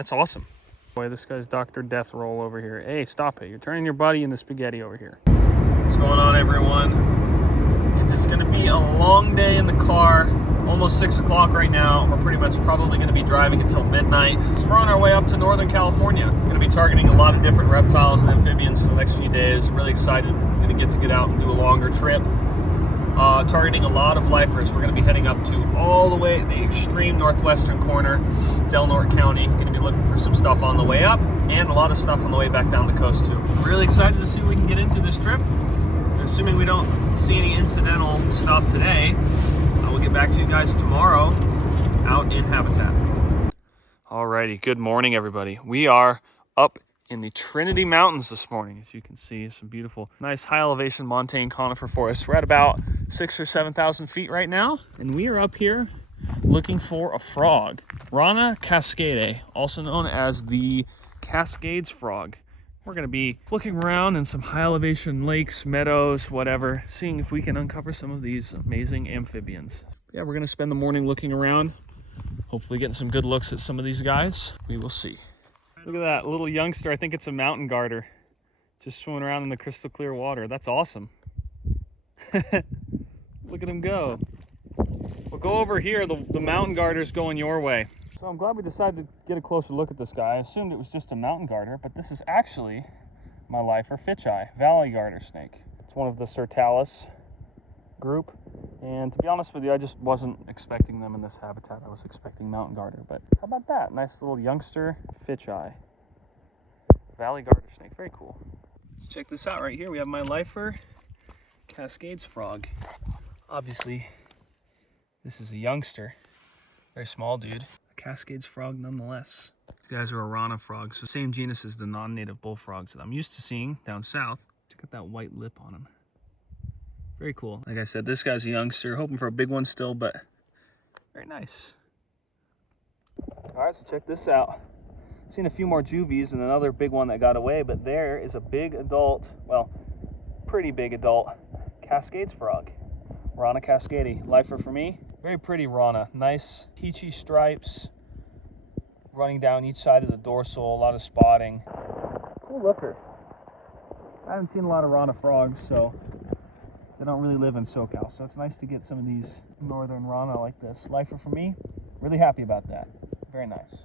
That's awesome. Boy, this guy's Dr. Death Roll over here. Hey, stop it. You're turning your body into spaghetti over here. What's going on, everyone? It's gonna be a long day in the car. Almost 6 o'clock right now. We're pretty much probably gonna be driving until midnight. So we're on our way up to Northern California. We're gonna be targeting a lot of different reptiles and amphibians for the next few days. I'm really excited. Gonna get out and do a longer trip. Targeting a lot of lifers. We're gonna be heading up to all the way the extreme northwestern corner, Del Norte County. Gonna be looking for some stuff on the way up and a lot of stuff on the way back down the coast too. I'm really excited to see what we can get into this trip. Assuming we don't see any incidental stuff today, I will get back to you guys tomorrow out in habitat. Alrighty, good morning everybody. We are up in the Trinity Mountains this morning. As you can see, some beautiful, nice high elevation montane conifer forests. We're at about 6,000 or 7,000 feet right now. And we are up here looking for a frog. Rana cascade, also known as the Cascades frog. We're gonna be looking around in some high elevation lakes, meadows, whatever, seeing if we can uncover some of these amazing amphibians. Yeah, we're gonna spend the morning looking around, hopefully getting some good looks at some of these guys. We will see. Look at that little youngster. I think it's a mountain garter, just swimming around in the crystal clear water. That's awesome. Look at him go. We'll go over here. The mountain garter's going your way. So I'm glad we decided to get a closer look at this guy. I assumed it was just a mountain garter, but this is actually my lifer fitcheye, valley garter snake. It's one of the Sertalis group. And to be honest with you, I just wasn't expecting them in this habitat. I was expecting mountain garter, but how about that? Nice little youngster fitcheye, valley garter snake. Very cool. Let's check this out right here. We have my lifer Cascades frog. Obviously, this is a youngster, very small dude. Cascades frog nonetheless. These guys are Arana frogs, so same genus as the non-native bullfrogs that I'm used to seeing down south. Check out that white lip on him. Very cool. Like I said, this guy's a youngster, hoping for a big one still, but very nice. All right, so check this out. Seen a few more juvies and another big one that got away, but there is a big adult, well, pretty big adult Cascades frog. Rana cascade, lifer for me. Very pretty Rana, nice peachy stripes running down each side of the dorsal, a lot of spotting. Cool looker. I haven't seen a lot of Rana frogs, so they don't really live in SoCal, so it's nice to get some of these northern Rana like this. Lifer for me, really happy about that. Very nice.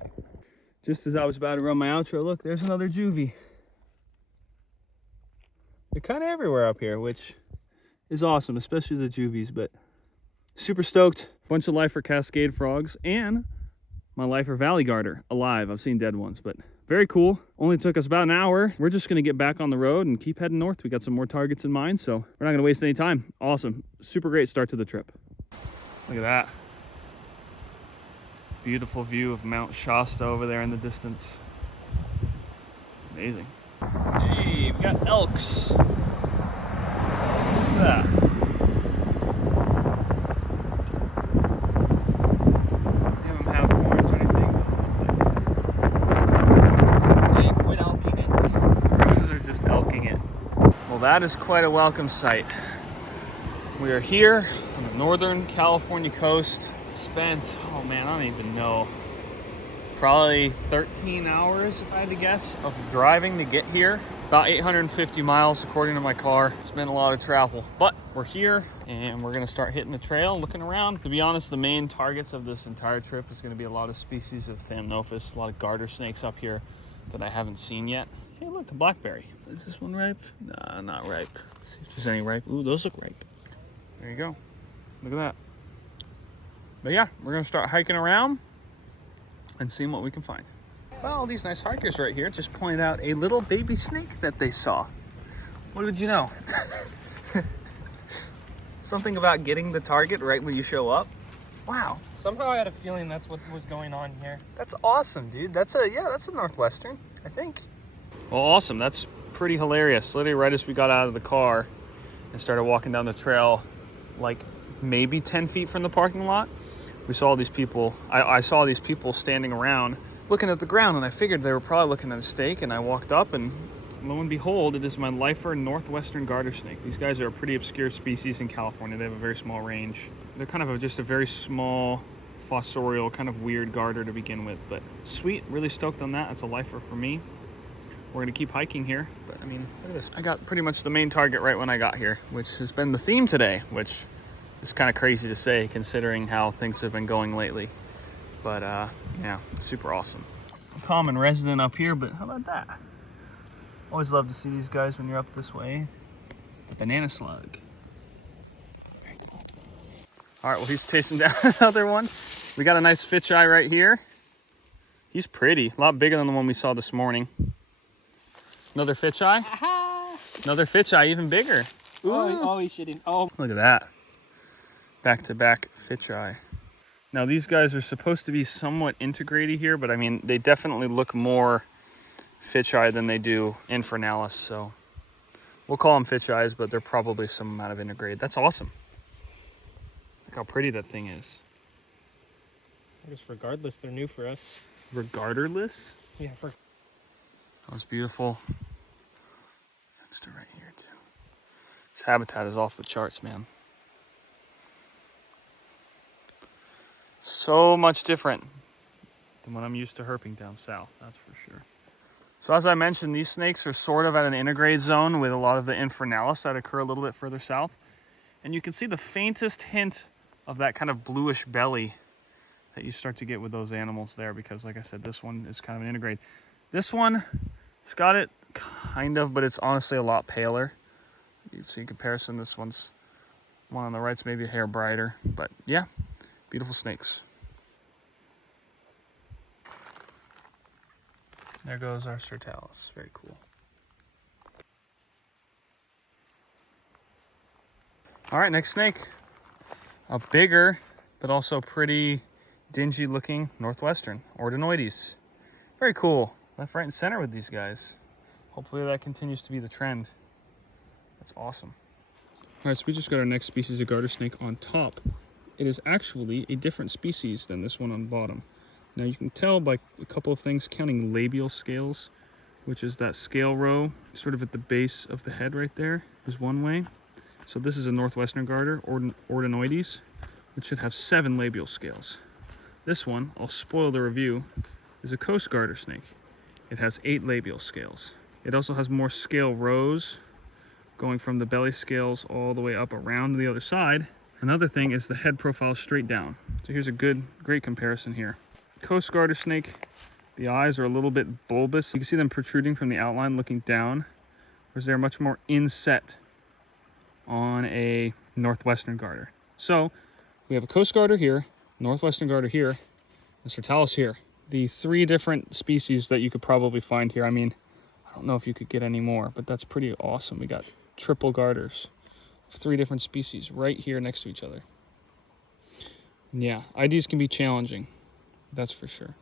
Just as I was about to run my outro, look, there's another juvie. They're kind of everywhere up here, which is awesome, especially the juvies, but super stoked. Bunch of lifer cascade frogs and my lifer valley garter alive. I've seen dead ones, but very cool. Only took us about an hour. We're just gonna get back on the road and keep heading north. We got some more targets in mind, so we're not gonna waste any time. Awesome, super great start to the trip. Look at that. Beautiful view of Mount Shasta over there in the distance. It's amazing. Hey, we got elks. Look at that. They don't have horns or anything. Hey, quit elking it. Those are just elking it. Well, that is quite a welcome sight. We are here on the Northern California coast. Spent, oh man, I don't even know, probably 13 hours, if I had to guess, of driving to get here. About 850 miles according to my car. It's been a lot of travel, but we're here and we're gonna start hitting the trail, looking around. To be honest, the main targets of this entire trip is gonna be a lot of species of Thamnophis, a lot of garter snakes up here that I haven't seen yet. Hey, look, a blackberry. Is this one ripe? Nah, not ripe. Let's see if there's any ripe. Ooh, those look ripe. There you go. Look at that. But yeah, we're gonna start hiking around and seeing what we can find. Well, these nice hikers right here just pointed out a little baby snake that they saw. What did you know? Something about getting the target right when you show up. Wow. Somehow I had a feeling that's what was going on here. That's awesome, dude. That's a Northwestern, I think. Well, awesome. That's pretty hilarious. Literally right as we got out of the car and started walking down the trail, like maybe 10 feet from the parking lot, we saw these people. I saw these people standing around looking at the ground, and I figured they were probably looking at a snake, and I walked up, and lo and behold, it is my lifer northwestern garter snake. These guys are a pretty obscure species in California. They have a very small range. They're kind of just a very small, fossorial, kind of weird garter to begin with. But sweet, really stoked on that. That's a lifer for me. We're gonna keep hiking here, but I mean, look at this. I got pretty much the main target right when I got here, which has been the theme today, which is kind of crazy to say considering how things have been going lately. But yeah, super awesome. Common resident up here, but how about that? Always love to see these guys when you're up this way. The banana slug. Very cool. All right, well, he's chasing down another one. We got a nice fisheye right here. He's pretty, a lot bigger than the one we saw this morning. Another fisheye. Another fisheye, even bigger. Oh, he's shitting. Oh, look at that. Back-to-back fisheye. Now these guys are supposed to be somewhat integrated here, but I mean, they definitely look more fisheye than they do infernalis, so we'll call them fisheyes, but they're probably some amount of integrated. That's awesome. Look how pretty that thing is. I guess regardless, they're new for us. Regardless? Yeah, That was beautiful. Youngster right here too. This habitat is off the charts, man. So much different than what I'm used to herping down south, that's for sure. So as I mentioned, these snakes are sort of at an intergrade zone with a lot of the infernalis that occur a little bit further south. And you can see the faintest hint of that kind of bluish belly that you start to get with those animals there, because like I said, this one is kind of an intergrade. This one, it's got it kind of, but it's honestly a lot paler. You can see in comparison, this one on the right's maybe a hair brighter, but yeah, beautiful snakes. There goes our Sertalis, very cool. All right, next snake. A bigger, but also pretty dingy looking Northwestern, Ordinoides. Very cool. Left, right, and center with these guys. Hopefully that continues to be the trend. That's awesome. All right, so we just got our next species of garter snake on top. It is actually a different species than this one on the bottom. Now you can tell by a couple of things, counting labial scales, which is that scale row sort of at the base of the head right there, is one way. So this is a Northwestern garter, Ordinoides, which should have 7 labial scales. This one, I'll spoil the review, is a coast garter snake. It has 8 labial scales. It also has more scale rows going from the belly scales all the way up around the other side. Another thing is the head profile straight down. So here's a great comparison here. Coast garter snake, the eyes are a little bit bulbous. You can see them protruding from the outline looking down, whereas they're much more inset on a Northwestern garter. So we have a coast garter here, Northwestern garter here, and Sertalis here. The 3 different species that you could probably find here. I mean, I don't know if you could get any more, but that's pretty awesome. We got triple garters of 3 different species right here next to each other. And yeah, IDs can be challenging, that's for sure.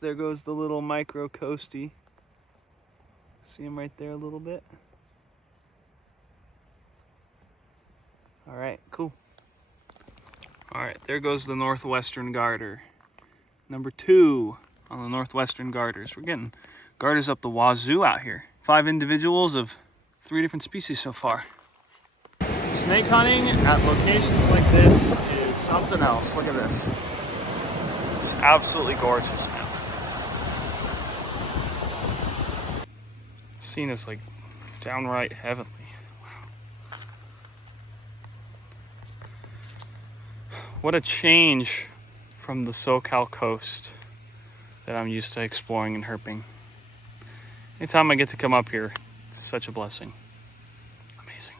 There goes the little micro coastie. See him right there a little bit? All right, cool. All right, there goes the Northwestern garter. Number 2 on the Northwestern garters. We're getting garters up the wazoo out here. 5 individuals of 3 different species so far. Snake hunting at locations like this is something else. Look at this. It's absolutely gorgeous, man. The scene is like downright heavenly. What a change from the SoCal coast that I'm used to exploring and herping. Anytime I get to come up here, it's such a blessing. Amazing.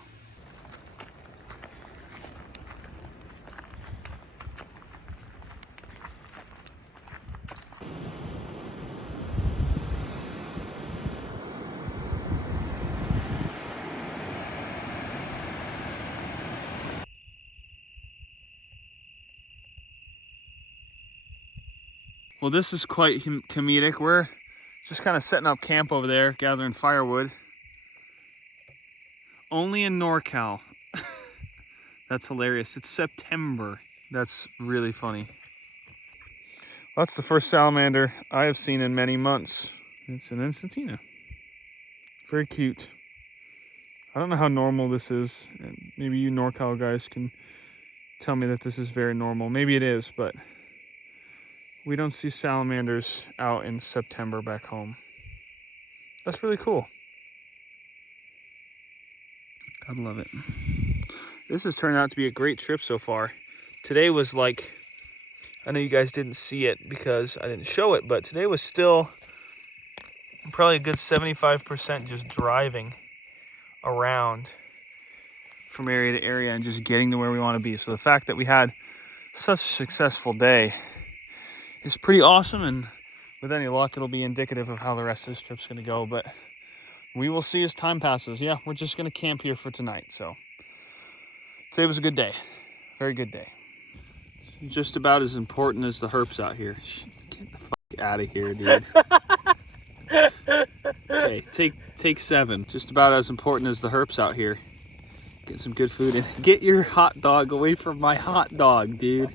Well, this is quite comedic. We're just kind of setting up camp over there, gathering firewood. Only in NorCal. That's hilarious. It's September. That's really funny. That's the first salamander I have seen in many months. It's an Instantina. Very cute. I don't know how normal this is. Maybe you NorCal guys can tell me that this is very normal. Maybe it is, but we don't see salamanders out in September back home. That's really cool. God love it. This has turned out to be a great trip so far. Today was like, I know you guys didn't see it because I didn't show it, but today was still probably a good 75% just driving around from area to area and just getting to where we want to be. So the fact that we had such a successful day is pretty awesome, and with any luck, it'll be indicative of how the rest of this trip's going to go, but we will see as time passes. Yeah, we're just going to camp here for tonight, so today was a good day. Very good day. Just about as important as the herps out here. Get the fuck out of here, dude. Okay, take 7. Just about as important as the herps out here. Get some good food in. Get your hot dog away from my hot dog, dude.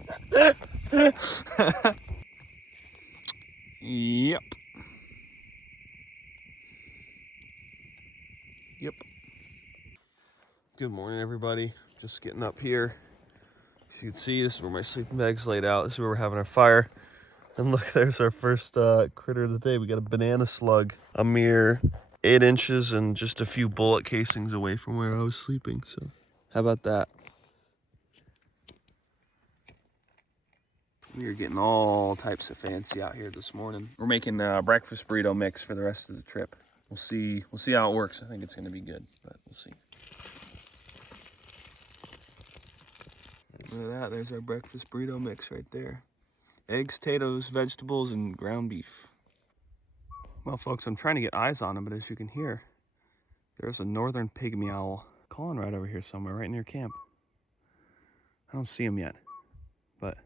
Yep. Yep. Good morning, everybody. Just getting up here. As you can see, this is where my sleeping bag's laid out. This is where we're having our fire. And look, there's our first critter of the day. We got a banana slug, a mere 8 inches and just a few bullet casings away from where I was sleeping. So how about that? We are getting all types of fancy out here this morning. We're making a breakfast burrito mix for the rest of the trip. We'll see how it works. I think it's going to be good, but we'll see. Look at that. There's our breakfast burrito mix right there. Eggs, potatoes, vegetables, and ground beef. Well, folks, I'm trying to get eyes on him, but as you can hear, there's a northern pygmy owl calling right over here somewhere, right near camp. I don't see him yet, but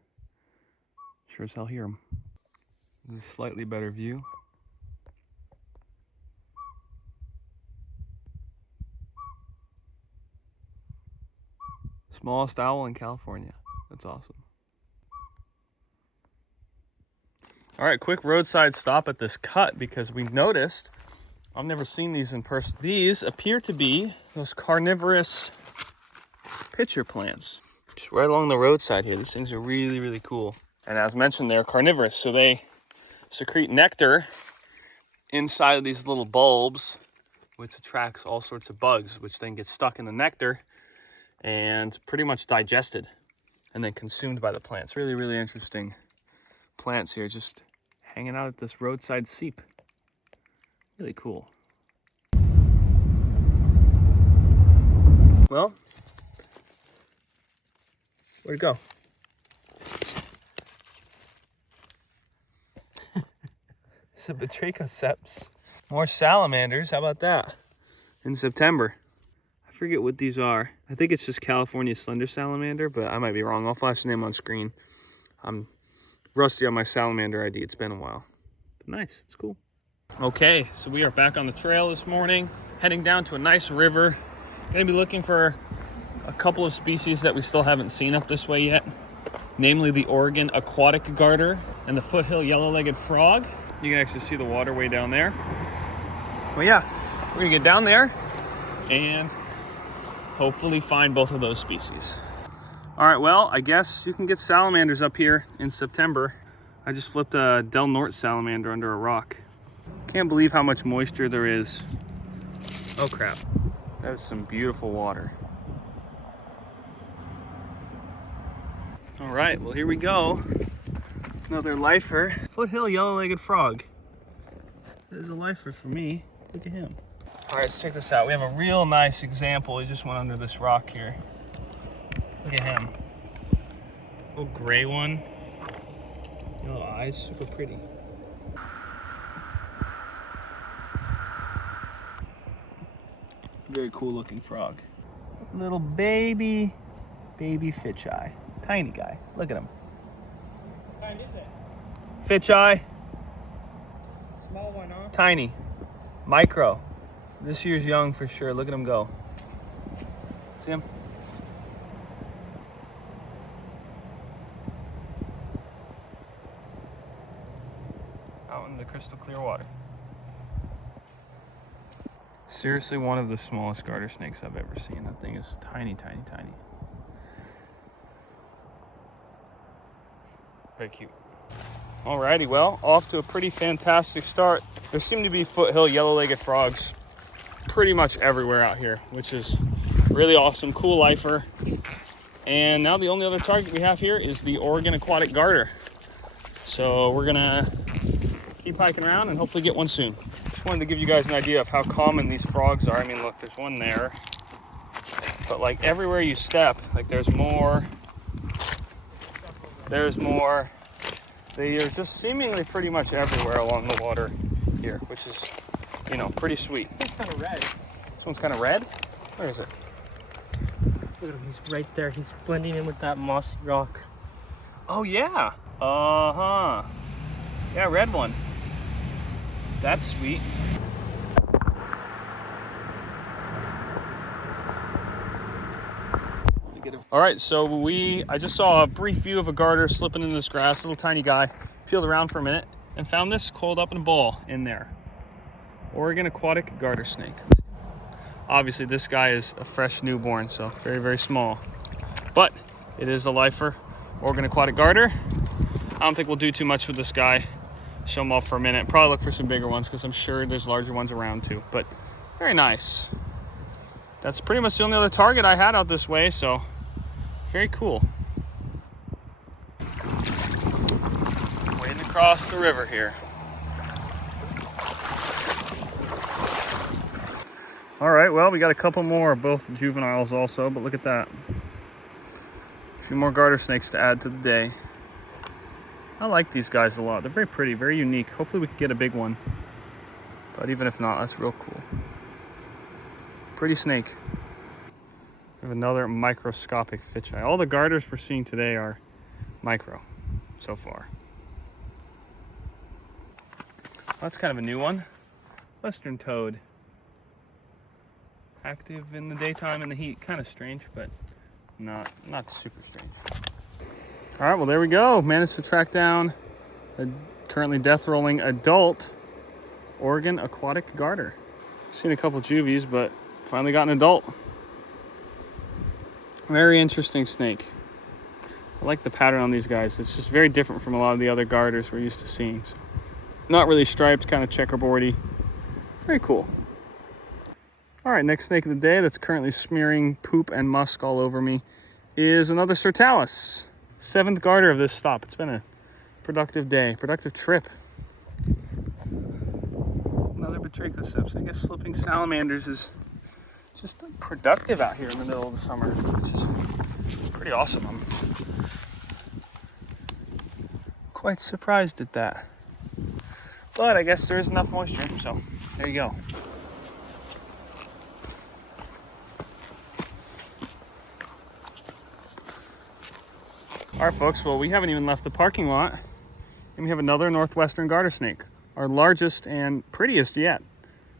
sure as hell hear him. This is a slightly better view. Smallest owl in California. That's awesome. All right, quick roadside stop at this cut because we noticed, I've never seen these in person. These appear to be those carnivorous pitcher plants. Just right along the roadside here. These things are really, really cool. And as mentioned, they're carnivorous, so they secrete nectar inside of these little bulbs, which attracts all sorts of bugs, which then get stuck in the nectar and pretty much digested and then consumed by the plants. Really, really interesting plants here, just hanging out at this roadside seep. Really cool. Well, where'd it go? It's a Batrachoceps. More salamanders, how about that? In September. I forget what these are. I think it's just California slender salamander, but I might be wrong. I'll flash the name on screen. I'm rusty on my salamander ID. It's been a while. But nice, it's cool. Okay, so we are back on the trail this morning, heading down to a nice river. Gonna be looking for a couple of species that we still haven't seen up this way yet, namely the Oregon aquatic garter and the foothill yellow-legged frog. You can actually see the waterway down there. Well, yeah, we're gonna get down there and hopefully find both of those species. All right, well, I guess you can get salamanders up here in September. I just flipped a Del Norte salamander under a rock. Can't believe how much moisture there is. Oh crap, that is some beautiful water. All right, well, here we go. Another lifer. Foothill yellow-legged frog. That is a lifer for me. Look at him. All right, let's check this out. We have a real nice example. He just went under this rock here. Look at him. Little gray one. Yellow eyes, super pretty. Very cool looking frog. Little baby fitcheye. Tiny guy. Look at him. What kind is it? Fitcheye. Small one, huh? Tiny. Micro. This year's young for sure. Look at him go. See him? Out in the crystal clear water. Seriously, one of the smallest garter snakes I've ever seen. That thing is tiny, tiny, tiny. Very cute. Alrighty, well, off to a pretty fantastic start. There seem to be foothill yellow-legged frogs pretty much everywhere out here, which is really awesome. Cool lifer. And now the only other target we have here is the Oregon aquatic garter. So we're gonna keep hiking around and hopefully get one soon. Just wanted to give you guys an idea of how common these frogs are. I mean, look, there's one there, but like everywhere you step, like there's more. They are just seemingly pretty much everywhere along the water here, which is, you know, pretty sweet. It's kind of red. This one's kind of red? Where is it? Look at him, he's right there. He's blending in with that mossy rock. Oh, yeah. Uh-huh. Yeah, red one. That's sweet. All right, so I just saw a brief view of a garter slipping into this grass, little tiny guy, peeled around for a minute, and found this coiled up in a ball in there. Oregon aquatic garter snake. Obviously, this guy is a fresh newborn, so very, very small. But it is a lifer, Oregon aquatic garter. I don't think we'll do too much with this guy. Show him off for a minute. Probably look for some bigger ones because I'm sure there's larger ones around too. But very nice. That's pretty much the only other target I had out this way, so very cool. Wading across the river here. All right, well, we got a couple more, both juveniles also, but look at that. A few more garter snakes to add to the day. I like these guys a lot. They're very pretty, very unique. Hopefully we can get a big one. But even if not, that's real cool. Pretty snake. We have another microscopic fisheye. All the garters we're seeing today are micro so far. That's kind of a new one. Western toad. Active in the daytime in the heat. Kind of strange, but not super strange. All right, well, there we go. Managed to track down a currently death rolling adult Oregon aquatic garter. Seen a couple juvies, but finally got an adult. Very interesting snake. I like the pattern on these guys. It's just very different from a lot of the other garters we're used to seeing. So, not really striped, kind of checkerboardy. Very cool. All right, next snake of the day that's currently smearing poop and musk all over me is another Sertalis. 7th garter of this stop. It's been a productive day, productive trip. Another Batrachoseps. I guess flipping salamanders is just productive out here in the middle of the summer, which is pretty awesome. I'm quite surprised at that. But I guess there is enough moisture, so there you go. All right, folks, well, we haven't even left the parking lot, and we have another northwestern garter snake, our largest and prettiest yet.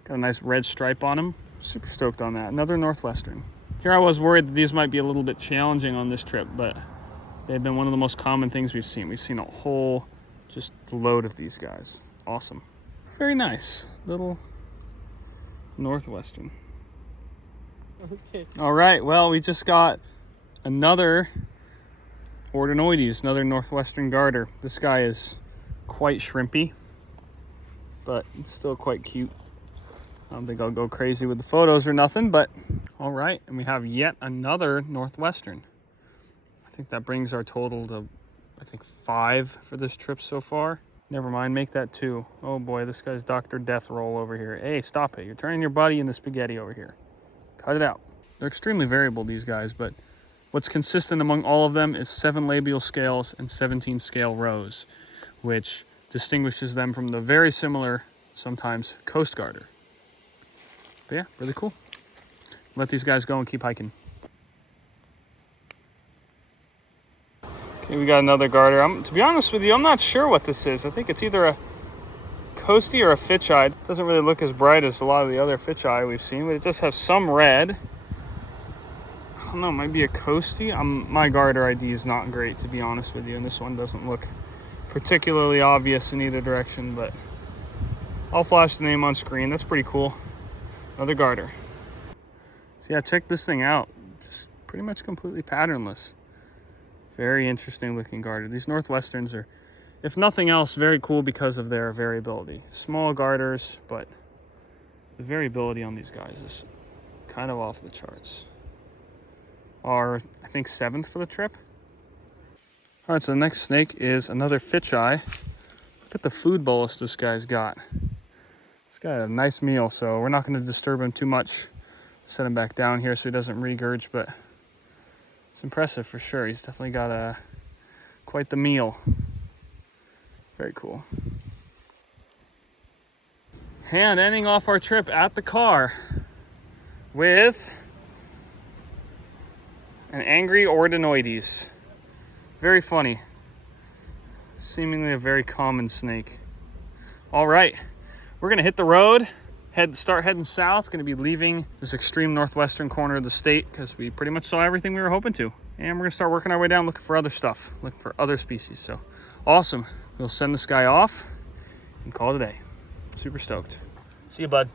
Got a nice red stripe on him. Super stoked on that. Another northwestern. Here I was worried that these might be a little bit challenging on this trip, but they've been one of the most common things we've seen. We've seen a whole just load of these guys. Awesome. Very nice. Little northwestern. Okay. All right, well, we just got another Ordinoides, another northwestern garter. This guy is quite shrimpy, but it's still quite cute. I don't think I'll go crazy with the photos or nothing, but all right. And we have yet another northwestern. I think that brings our total to, I think, 5 for this trip so far. Never mind, make that 2. Oh boy, this guy's Dr. Death Roll over here. Hey, stop it. You're turning your buddy into spaghetti over here. Cut it out. They're extremely variable, these guys, but what's consistent among all of them is 7 labial scales and 17 scale rows, which distinguishes them from the very similar, sometimes, coast garter. But yeah, really cool. Let these guys go and keep hiking. Okay, we got another garter. To be honest with you, I'm not sure what this is. I think it's either a coastie or a fitcheye. It doesn't really look as bright as a lot of the other fitcheye we've seen, but it does have some red. I don't know, it might be a coastie. My garter ID is not great, to be honest with you, and this one doesn't look particularly obvious in either direction, but I'll flash the name on screen. That's pretty cool. Another garter. So yeah, check this thing out. Just pretty much completely patternless. Very interesting looking garter. These Northwesterns are, if nothing else, very cool because of their variability. Small garters, but the variability on these guys is kind of off the charts. Our, I think, 7th for the trip. All right, so the next snake is another fitcheye. Look at the food bolus this guy's got. He's got a nice meal, so we're not going to disturb him too much. Set him back down here so he doesn't regurge, but it's impressive for sure. He's definitely got quite the meal. Very cool. And ending off our trip at the car with an angry Ordinoides. Very funny. Seemingly a very common snake. All right, we're gonna hit the road, start heading south. Gonna be leaving this extreme northwestern corner of the state because we pretty much saw everything we were hoping to. And we're gonna start working our way down, looking for other stuff, looking for other species. So awesome. We'll send this guy off and call it a day. Super stoked. See you, bud.